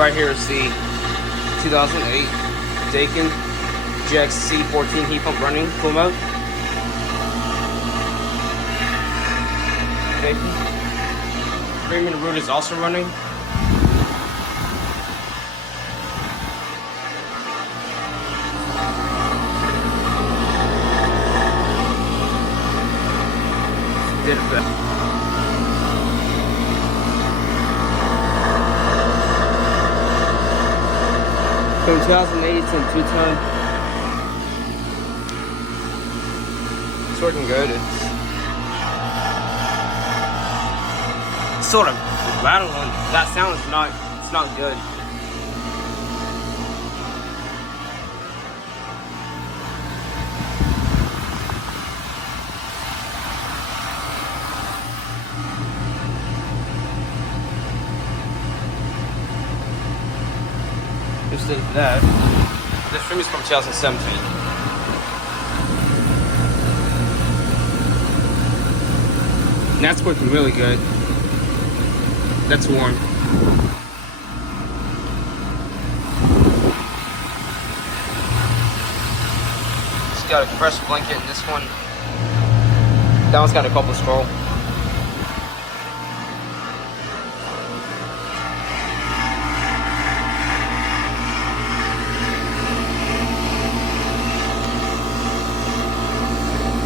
Right here is the 2008 Daikin GXC 14 heat pump running full mode. Daikin. Rheem and Ruud is also running. Did it best. From 2008 to 2-ton. It's working good. It's sort of rattling. That sound is not good. Just did that. This stream is from 2017. And that's working really good. That's warm. It's got a compressor blanket in this one. That one's got a couple scroll.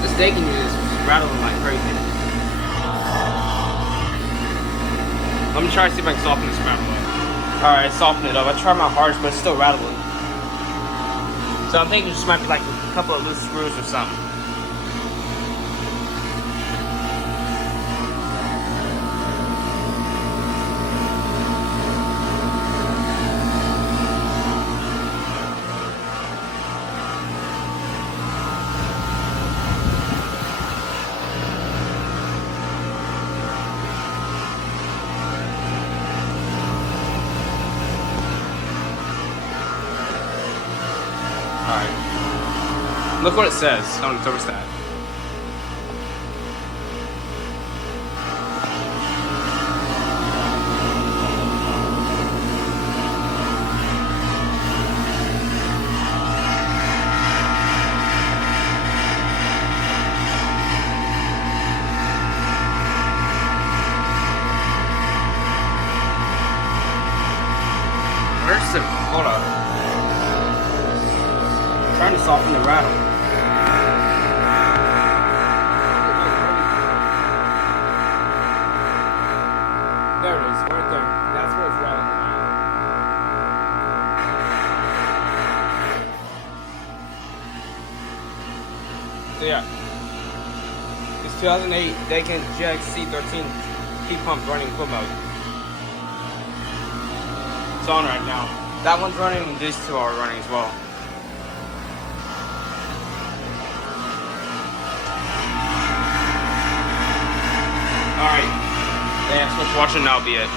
This Daikin is rattling like crazy. Let me try to see if I can soften this rattle up. Alright, soften it up. I tried my hardest, but it's still rattling. So I'm thinking this might be like a couple of loose screws or something. Alright. Look what it says on the thermostat. Where's the... Hold on. Trying to soften the rattle. There it is, right there. That's where it's rattling now. So yeah, it's 2008 Daikin GXC 13 heat pump running full mode. It's on right now. That one's running and these two are running as well. Alright, thanks for watching, that'll be it.